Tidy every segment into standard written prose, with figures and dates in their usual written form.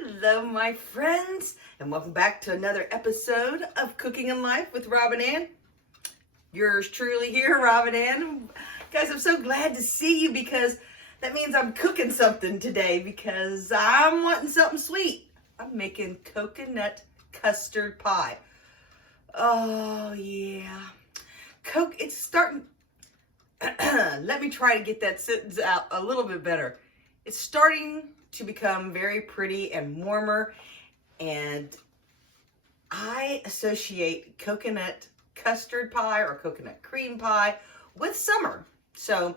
Hello, my friends, and welcome back to another episode of Cooking in Life with Robin Ann. Yours truly here, Robin Ann. Guys, I'm so glad to see you because that means I'm cooking something today because I'm wanting something sweet. I'm making coconut custard pie. Oh, yeah. It's starting... Let me try to get that sentence out a little bit better. It's starting to become very pretty and warmer, and I associate coconut custard pie or coconut cream pie with summer. So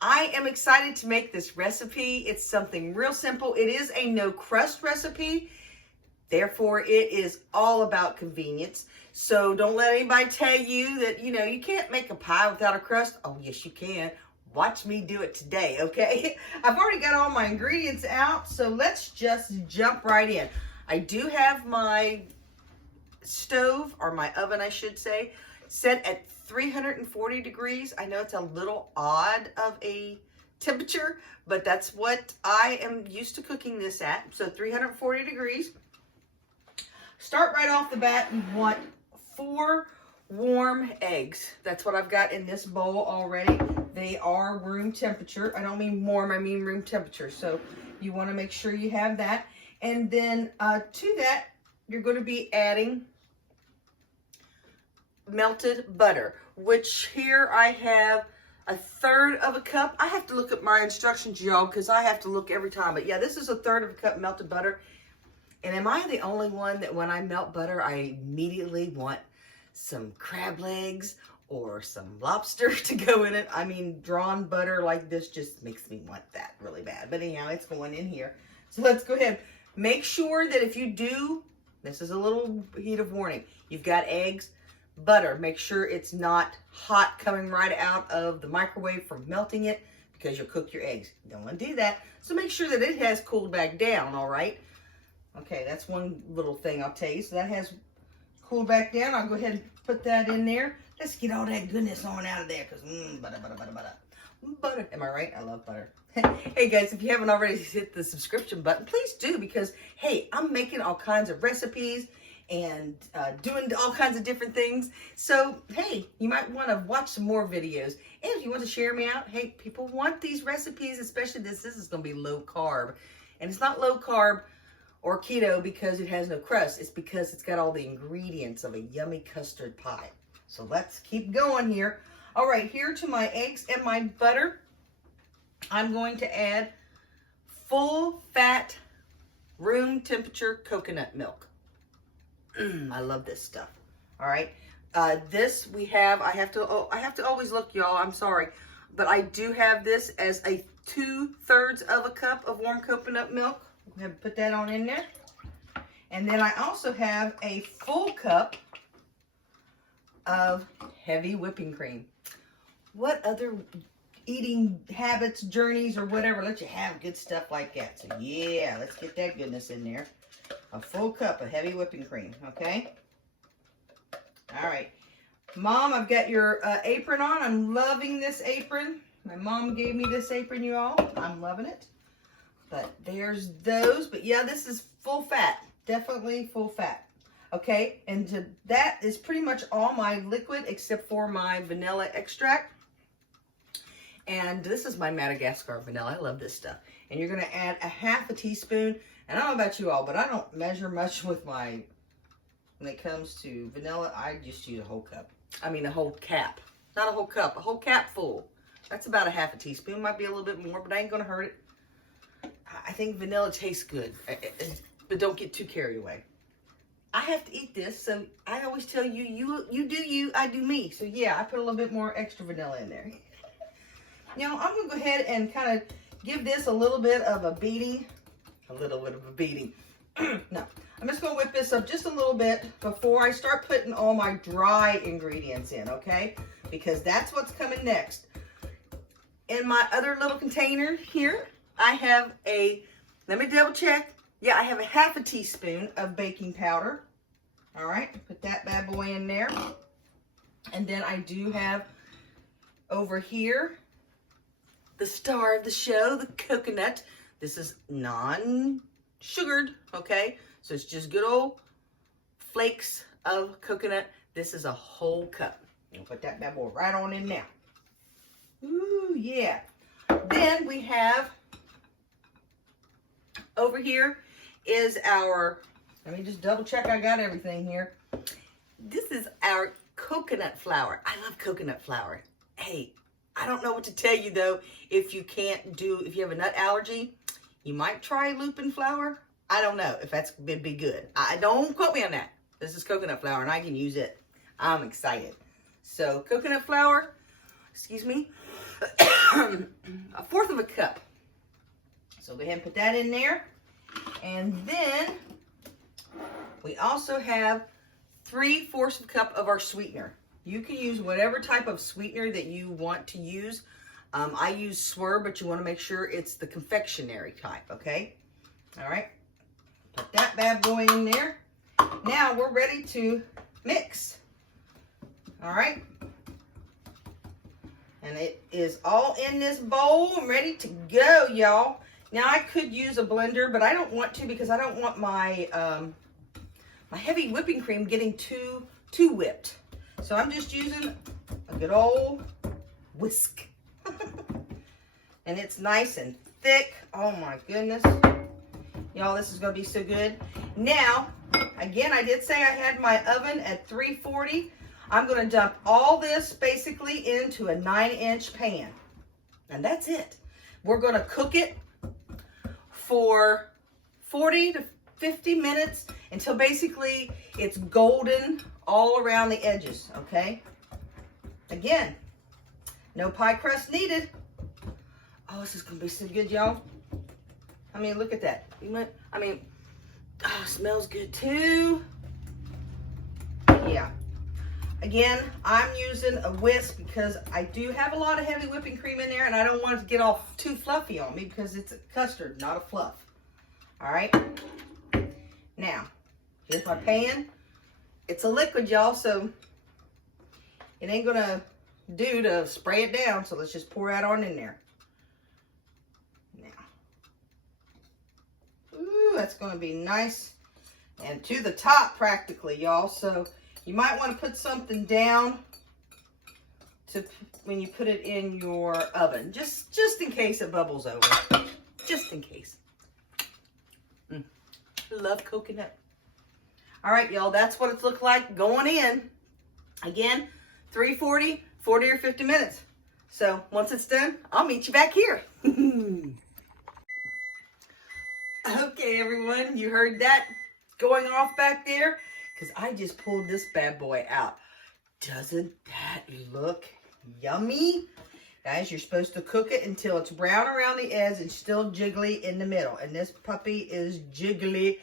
I am excited to make this recipe. It's something real simple. It is a no crust recipe. Therefore, it is all about convenience. So don't let anybody tell you that, you can't make a pie without a crust. Oh, yes, you can. Watch me do it today, okay? I've already got all my ingredients out, so let's just jump right in. I do have my stove, or my oven, I should say, set at 340 degrees. I know it's a little odd of a temperature, but that's what I am used to cooking this at. So 340 degrees. Start right off the bat, you want 4 warm eggs. That's what I've got in this bowl already. They are room temperature. I don't mean warm, I mean room temperature. So you want to make sure you have that. And then to that, you're going to be adding melted butter, which here I have 1/3 cup. I have to look at my instructions, y'all, because I have to look every time. But yeah, this is 1/3 cup melted butter. And am I the only one that when I melt butter, I immediately want some crab legs or some lobster to go in it? I mean, drawn butter like this just makes me want that really bad. But anyhow, it's going in here. So let's go ahead. Make sure that if you do, this is a little heat of warning. You've got eggs, butter. Make sure it's not hot coming right out of the microwave from melting it because you'll cook your eggs. You don't want to do that. So make sure that it has cooled back down, all right? Okay, that's one little thing I'll tell you. So that has cooled back down. I'll go ahead and put that in there. Let's get all that goodness on out of there because butter. Butter. Am I right? I love butter. Hey guys, if you haven't already hit the subscription button, please do because, hey, I'm making all kinds of recipes and doing all kinds of different things. So, hey, you might want to watch some more videos. And if you want to share me out, hey, people want these recipes, especially this. This is going to be low carb. And it's not low carb or keto because it has no crust. It's because it's got all the ingredients of a yummy custard pie. So let's keep going here. All right, here to my eggs and my butter, I'm going to add full fat, room temperature coconut milk. I love this stuff. All right, this we have. I have to always look, y'all. I'm sorry, but I do have this as a 2/3 cup of warm coconut milk. Go ahead and put that on in there. And then I also have a full cup of heavy whipping cream. What other eating habits, journeys, or whatever let you have good stuff like that? So yeah, let's get that goodness in there. A full cup of heavy whipping cream, okay? All right. Mom, I've got your apron on. I'm loving this apron. My mom gave me this apron, you all. I'm loving it. But there's those. But yeah, this is full fat. Definitely full fat. Okay, and that is pretty much all my liquid except for my vanilla extract. And this is my Madagascar vanilla. I love this stuff. And you're going to add a 1/2 teaspoon. And I don't know about you all, but I don't measure much with when it comes to vanilla. I just use a whole cup. I mean a whole cap. Not a whole cup, a whole cap full. That's about a 1/2 teaspoon. Might be a little bit more, but I ain't going to hurt it. I think vanilla tastes good, but don't get too carried away. I have to eat this, so I always tell you, you do you, I do me. So yeah, I put a little bit more extra vanilla in there. Now, I'm going to go ahead and kind of give this a little bit of a beating. A little bit of a beating. No, I'm just going to whip this up just a little bit before I start putting all my dry ingredients in, okay? Because that's what's coming next. In my other little container here, I have let me double check. Yeah, I have a 1/2 teaspoon of baking powder. All right, put that bad boy in there. And then I do have over here the star of the show, the coconut. This is non sugared, okay? So it's just good old flakes of coconut. This is a whole cup. I'll put that bad boy right on in now. Ooh, yeah. Then we have, over here is our, let me just double check I got everything here. This is our coconut flour. I love coconut flour. Hey, I don't know what to tell you though. If you have a nut allergy, you might try lupin flour. I don't know if that's would be good. Don't quote me on that. This is coconut flour and I can use it. I'm excited. So coconut flour, excuse me, a fourth of a cup. So go ahead and put that in there. And then we also have 3/4 cup of our sweetener. You can use whatever type of sweetener that you want to use. I use Swerve, but you want to make sure it's the confectionery type, okay? All right. Put that bad boy in there. Now we're ready to mix. All right. And it is all in this bowl. I'm ready to go, y'all. Now I could use a blender, but I don't want to because I don't want my my heavy whipping cream getting too whipped. So I'm just using a good old whisk. And it's nice and thick. Oh my goodness. Y'all, this is going to be so good. Now, again, I did say I had my oven at 340. I'm going to dump all this basically into a 9-inch pan. And that's it. We're going to cook it for 40 to 50 minutes until basically it's golden all around the edges, okay? Again, no pie crust needed. Oh, this is going to be so good, y'all. I mean, look at that. Oh, smells good too. Yeah. Again, I'm using a whisk because I do have a lot of heavy whipping cream in there and I don't want it to get all too fluffy on me because it's a custard, not a fluff. All right. Now, here's my pan. It's a liquid, y'all, so it ain't gonna do to spray it down. So let's just pour that on in there. Now, ooh, that's gonna be nice and to the top practically, y'all. So you might want to put something down to when you put it in your oven, just in case it bubbles over, just in case. Love coconut. All right, y'all, that's what it's looked like going in. Again, 340, 40 or 50 minutes. So once it's done, I'll meet you back here. Okay, everyone, you heard that going off back there? Because I just pulled this bad boy out. Doesn't that look yummy? Guys, you're supposed to cook it until it's brown around the edge and still jiggly in the middle. And this puppy is jiggly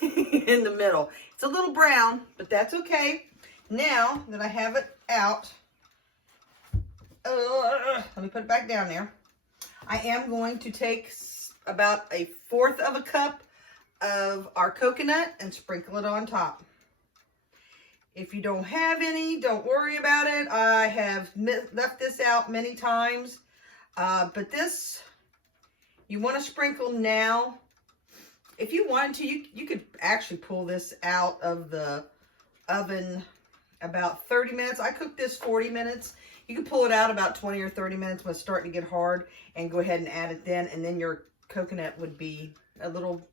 in the middle. It's a little brown, but that's okay. Now that I have it out, let me put it back down there. I am going to take about 1/4 of a cup of our coconut and sprinkle it on top. If you don't have any, don't worry about it. I have left this out many times. But this, you want to sprinkle now. If you wanted to, you could actually pull this out of the oven about 30 minutes. I cooked this 40 minutes. You can pull it out about 20 or 30 minutes when it's starting to get hard and go ahead and add it then. And then your coconut would be a little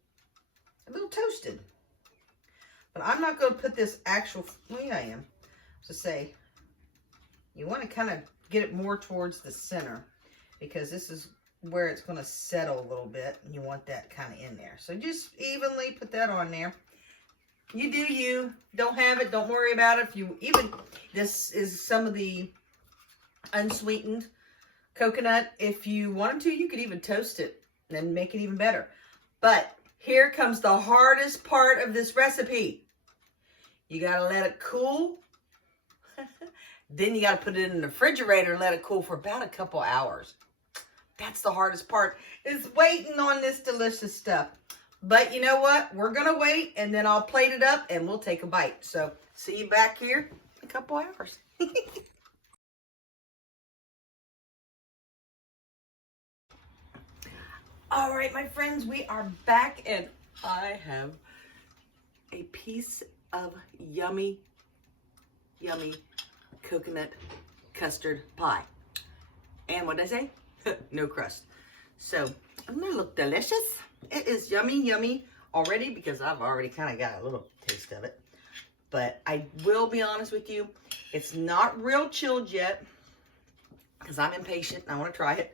toasted. But I'm not going to put this well, yeah, I am. To say, you want to kind of get it more towards the center because this is where it's going to settle a little bit. And you want that kind of in there. So just evenly put that on there. You do you. Don't have it. Don't worry about it. This is some of the unsweetened coconut. If you wanted to, you could even toast it and make it even better. But here comes the hardest part of this recipe. You got to let it cool. Then you got to put it in the refrigerator and let it cool for about a couple hours. That's the hardest part, is waiting on this delicious stuff. But you know what? We're going to wait, and then I'll plate it up, and we'll take a bite. So see you back here in a couple hours. All right, my friends, we are back, and I have a piece of yummy, yummy coconut custard pie. And what did I say? No crust. So, I'm gonna look delicious. It is yummy, yummy already because I've already kind of got a little taste of it. But I will be honest with you, it's not real chilled yet because I'm impatient and I want to try it.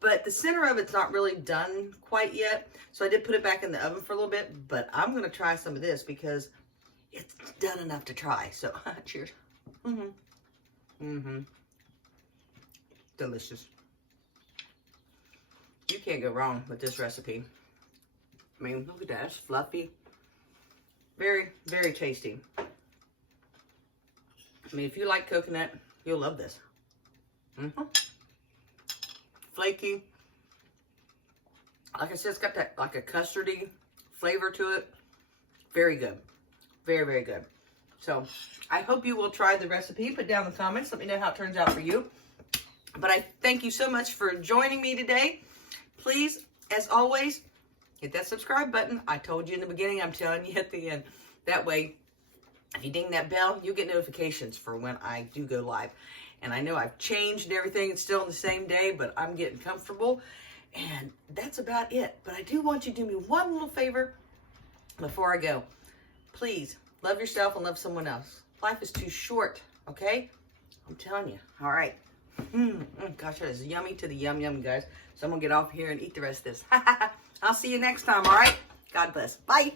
But the center of it's not really done quite yet. So I did put it back in the oven for a little bit, but I'm going to try some of this because it's done enough to try. So cheers. Delicious. You can't go wrong with this recipe. I mean, look at that. It's fluffy. Very, very tasty. I mean, if you like coconut, you'll love this. Flaky. Like I said, it's got that like a custardy flavor to it. Very good. Very, very good. So I hope you will try the recipe. Put down in the comments. Let me know how it turns out for you. But I thank you so much for joining me today. Please, as always, hit that subscribe button. I told you in the beginning, I'm telling you at the end. That way, if you ding that bell, you'll get notifications for when I do go live. And I know I've changed and everything. It's still on the same day, but I'm getting comfortable. And that's about it. But I do want you to do me one little favor before I go. Please, love yourself and love someone else. Life is too short, okay? I'm telling you. All right. Gosh, that is yummy to the yum, yum, guys. So I'm going to get off here and eat the rest of this. I'll see you next time, all right? God bless. Bye.